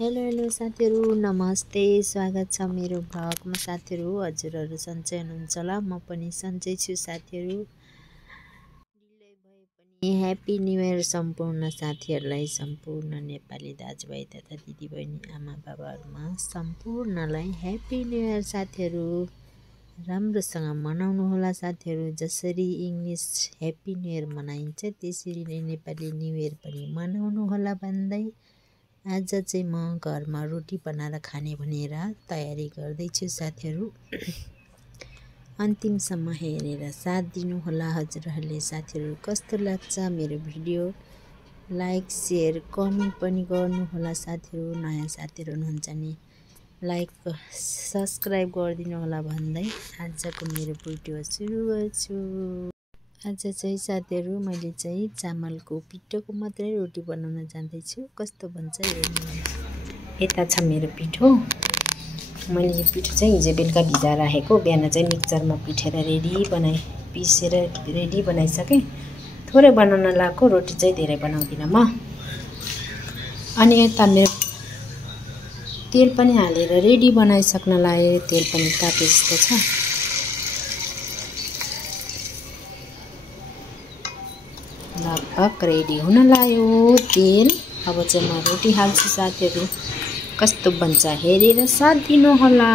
Hello साथीहरू, नमस्ते। स्वागत छ मेरो भ्लगमा साथीहरू। हजुरहरू सन्चै हुनुहुन्छ होला, म पनि सन्चै छु साथीहरू। ढिलै भए पनि ह्याप्पी न्यू इयर सम्पूर्ण साथीहरूलाई, सम्पूर्ण नेपाली दाजुभाइ तथा दिदीबहिनी आमा बाबाहरूमा सम्पूर्णलाई ह्याप्पी न्यू इयर साथीहरू। राम्रोसँग मनाउनु होला साथीहरू। जसरी इङ्ग्लिस ह्याप्पी न्यू इयर मनाइन्छ त्यसरी नै नेपाली न्यू इयर पनि मनाउनु होला भन्दै आज चाहिँ म घरमा रोटी बनाएर खाने भनेर तयारी गर्दैछु साथीहरू। अन्तिमसम्म हेरेर साथ दिनुहोला हजुरहरूले साथीहरू। कस्तो लाग्छ मेरो भिडियो लाइक सेयर कमेन्ट पनि गर्नुहोला साथीहरू। नयाँ साथीहरू हुनुहुन्छ नि लाइक सब्सक्राइब गरिदिनु होला भन्दै आजको मेरो भिडियो सुरु गर्छु। आज चाहिँ साथीहरू मैले चाहिँ चामलको पिठोको मात्रै रोटी बनाउन जान्दैछु। कस्तो बन्छ हेर्नु। यता छ मेरो पिठो। मैले यो पिठो चाहिँ हिजो बेलुका भिजाएर राखेको, बिहान चाहिँ मिक्सरमा पिसेर रेडी बनाइसकेँ। थोरै बनाउन लगाएको, रोटी चाहिँ धेरै बनाउँदिनँ म। अनि यता मेरो तेल पनि हालेर रेडी बनाइसक्न लाएँ। तेल पनि ताते जस्तो छ। लगभग रेडी हुन लाग्यो तेल। अब चाहिँ म रोटी हाल्छु साथीहरू। कस्तो बन्छ हेरेर साथ दिनुहोला।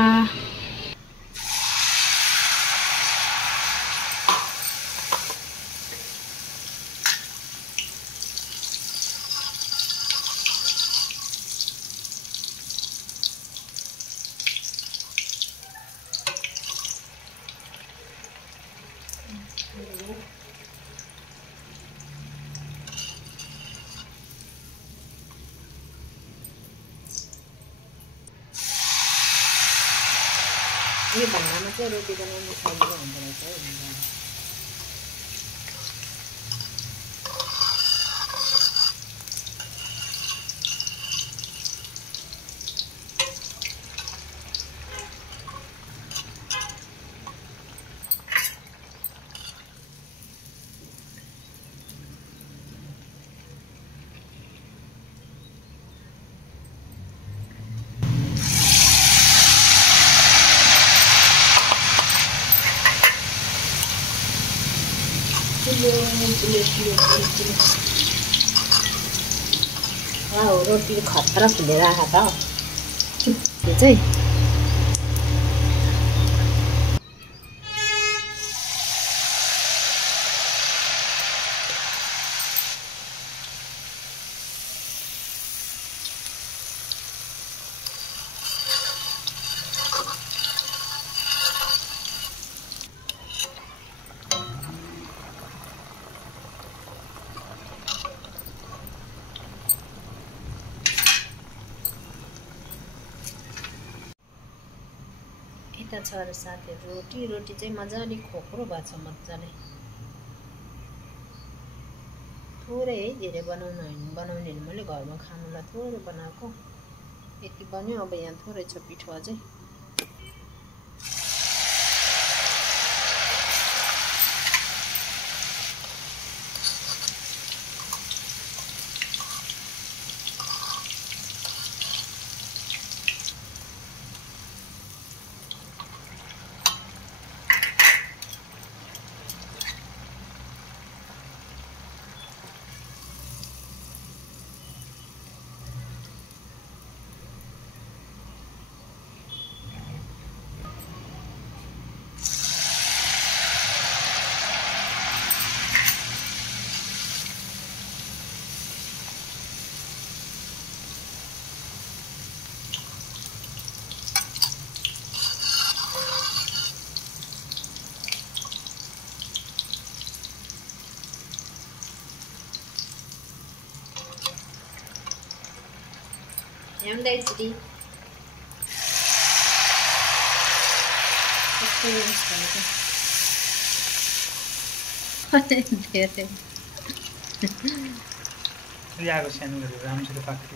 यो भाँडामा चाहिँ रोटी बनाउनु सजिलो हुँदो रहेछ है। वाउ, रोटी खतरा फुलेर आएको त यो चाहिँ। यता छ र साथीहरू रोटी चाहिँ मजाले खोक्रो भएको छ मजाले। थोरै है, धेरै बनाउने मैले घरमा खानुलाई थोरै बनाएको। यति बन्यो। अब यहाँ थोरै छ पिठो अझै। ल्याउँदै छिटी धेरै आगो सानो गरेर राम्रोसित पाक्यो।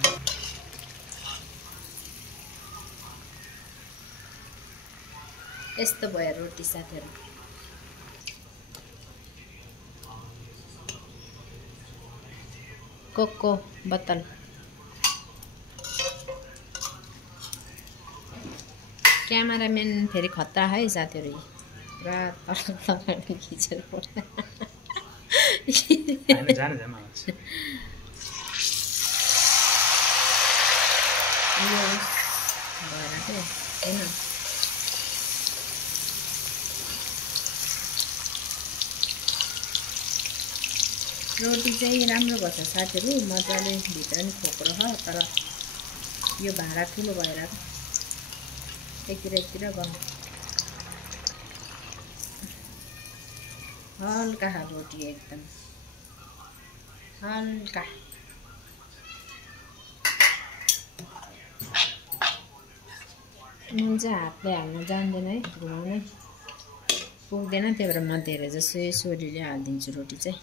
यस्तो भयो रोटी साथीहरू। कोको बोतल क्यामेराम्यान फेरि खतरा है साथीहरू, पुरा तल खिचेर रोटी चाहिँ राम्रो भएछ साथीहरू, मजाले भित्र नि खोक्रो छ, तर यो भाँडा ठुलो भएर एकतिर गर्नु हल्का रोटी, एकदम हल्का। म चाहिँ हातले हाल्न जान्दैन है, घुमाउनै पुग्दैन, त्यही भएर म धेरै जसो सोरीले हालिदिन्छु रोटी चाहिँ।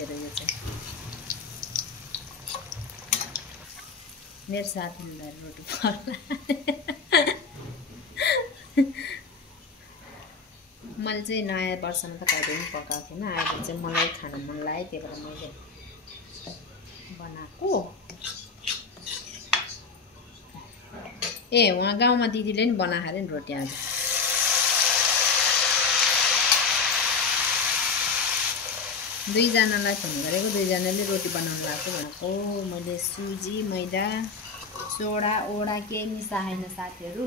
यो चाहिँ मेरो साथीलाई रोटी पर्ला। मैले चाहिँ नयाँ वर्षमा त कहिले पनि पकाएको थिएन, अहिले चाहिँ मलाई खान मन लाग्यो, त्यही भएर मैले बनाएको। वहाँ गाउँमा दिदीले नि बनाएको अरे नि रोटी आज। दुईजनालाई फोन गरेको, दुईजनाले रोटी बनाउनु भएको भनेको। मैले सुजी, मैदा, सोडा ओडा केही मिसाएन साथीहरू,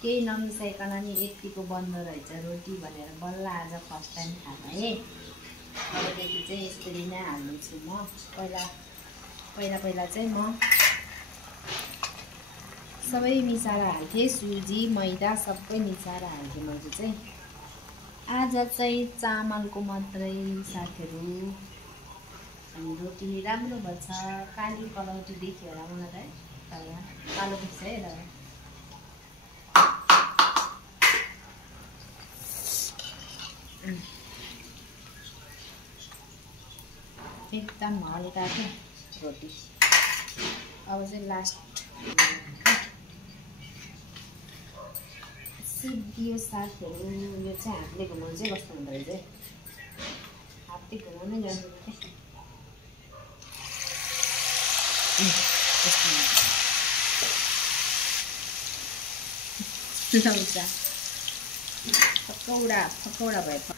केही नमिसाइकन नि यतिको बन्द रहेछ रोटी भनेर बल्ल आज फर्स्ट टाइम खाएँ। अबदेखि चाहिँ यसरी नै हाल्नेछु म। पहिला चाहिँ म सबै मिसाएर हाल्थेँ, सुजी मैदा सबै मिसाएर हाल्थेँ मैले चाहिँ। आज चाहिँ चामलको मात्रै साथीहरू। अनि रोटी राम्रो भएछ, काली कलौटी देखियो होला मलाई त है, कालो देख्छ है र। एकदम हल्का क्या रोटी। अब चाहिँ लास्ट सिद्धियो साथीहरू। यो चाहिँ हातले घुमाउनु चाहिँ कस्तो हुँदो रहेछ, हातले घुमाउनै जान्दैन क्या लाउँछ पकौडा भयो।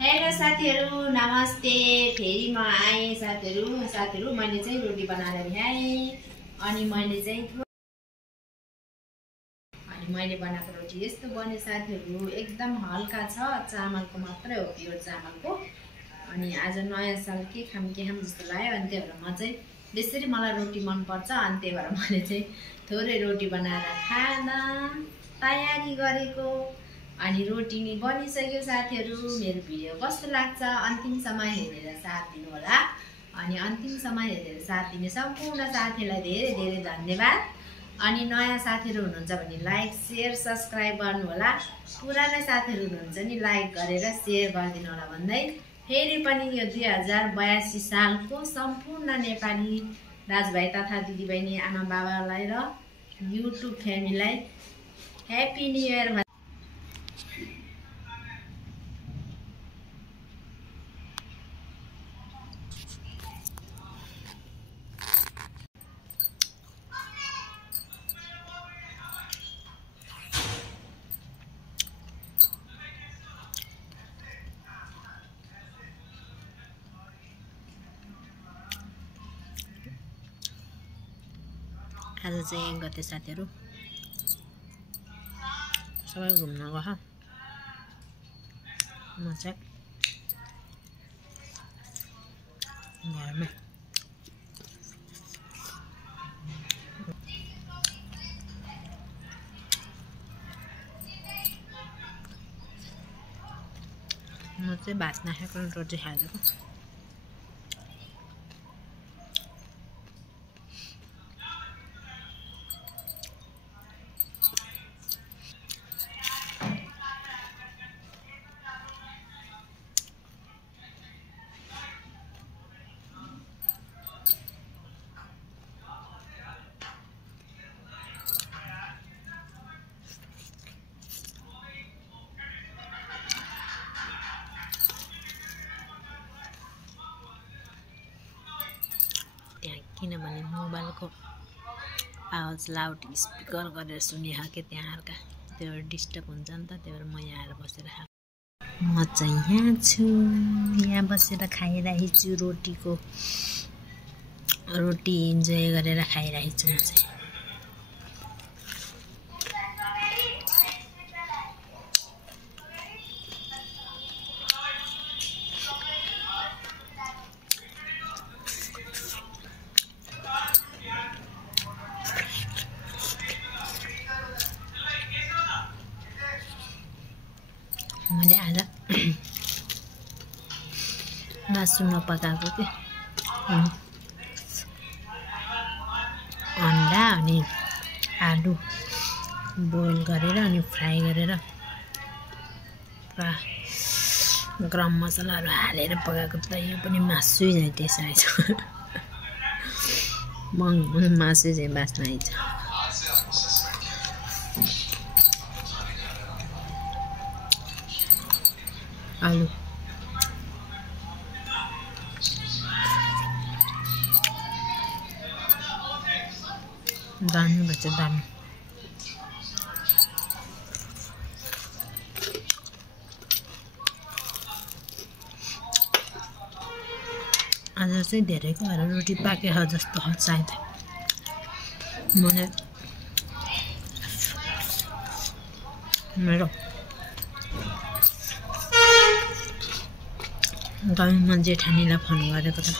हेलो साथीहरू, नमस्ते। फेरि म आएँ साथीहरू। मैले चाहिँ रोटी बनाएर ल्याएँ, अनि मैले बनाएको रोटी यस्तो बन्यो साथीहरू। एकदम हल्का छ, चामलको मात्रै हो, प्योर चामलको। अनि आज नयाँ साल के खाम जस्तो लाग्यो, अनि त्यही भएर म चाहिँ बेसरी मलाई रोटी मनपर्छ, अनि त्यही भएर मैले चाहिँ थोरै रोटी बनाएर खान तयारी गरेको। अनि रोटी नि बनिसक्यो साथीहरू। मेरो भिडियो कस्तो लाग्छ अन्तिमसम्म हेरेर साथ दिनु होला। अनि अन्तिमसम्म हेरेर साथ दिने सम्पूर्ण साथीहरूलाई धेरै धेरै धन्यवाद। अनि नयाँ साथीहरू हुनुहुन्छ भने लाइक शेयर सब्सक्राइब गर्नु होला। पुरानो साथीहरू हुनुहुन्छ नि लाइक गरेर शेयर गरिदिनु होला भन्दै फेरि पनि यो 2082 सालको सम्पूर्ण नेपाली दाजुभाइ तथा दिदीबहिनी आमा बाबालाई र युट्युब फ्यामिलीलाई ह्याप्पी न्यू इयर। आज चाहिँ 1 गते साथीहरू सबै घुम्न गयो म चाहिँ घरमै। म चाहिँ भात नखाएको रोटी खाएको। त्यहाँ किनभने मोबाइलको आवाज लाउड स्पिकर गरेर सुने खाके त्यहाँ अर्का त्यो डिस्टर्ब हुन्छ नि त त्यही भएर म यहाँ आएर बसेर खाएको म चाहिँ यहाँ छु यहाँ बसेर खाइरहेको छु रोटी इन्जोय गरेर खाइरहेको छु म चाहिँ मैले आज मासु नपकाएको के अन्डा अनि आलु बोइल गरेर अनि फ्राई गरेर पुरा गरम मसलाहरू हालेर पकाएको त यो पनि मासु झैँ टेस्ट आएछ मासु चाहिँ बास्ना आएछ आलु दामी भन्छ दामी आज चाहिँ धेरैको भएर रोटी पाकेको जस्तो छ सायद मेरो गाउँमा जेठानीलाई फोन गरेको त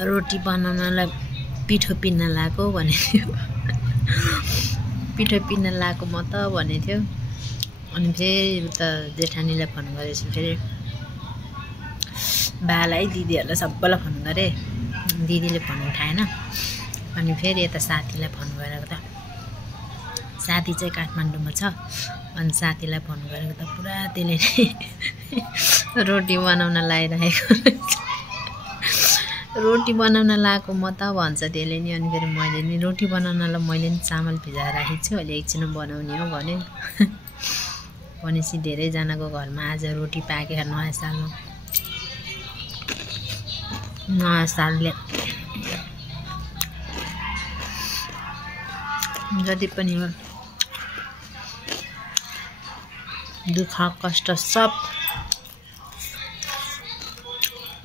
रोटी बनाउनलाई पिठो पिन्न लगाएको भनेको थियो पिठो पिन्न लगाएको म त भनेको थियो अनि फेरि उता जेठानीलाई फोन गरेपछि फेरि बालाई दिदीहरूलाई सबैलाई फोन गरेँ दिदीले फोन उठाएन अनि फेरि यता साथीलाई फोन गरेको त साथी चाहिँ काठमाडौँमा छ अनि साथीलाई फोन गरेको त पुरा त्यसले नै रोटी बनाउन लगाइरहेको रोटी बनाउन लगाएको म त भन्छ त्यसले नि अनि फेरि मैले नि रोटी बनाउनलाई मैले नि चामल भिजाएर राखेको छु अहिले एकछिनमा बनाउने हो भने भनेपछि धेरैजनाको घरमा आज रोटी पाकेको नयाँ सालले जति पनि हो दुःख कष्ट सब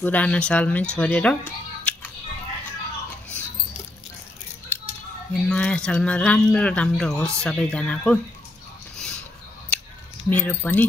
पुरानो सालमै छोडेर नयाँ सालमा राम्रो राम्रो होस् सबैजनाको मेरो पनि